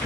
no,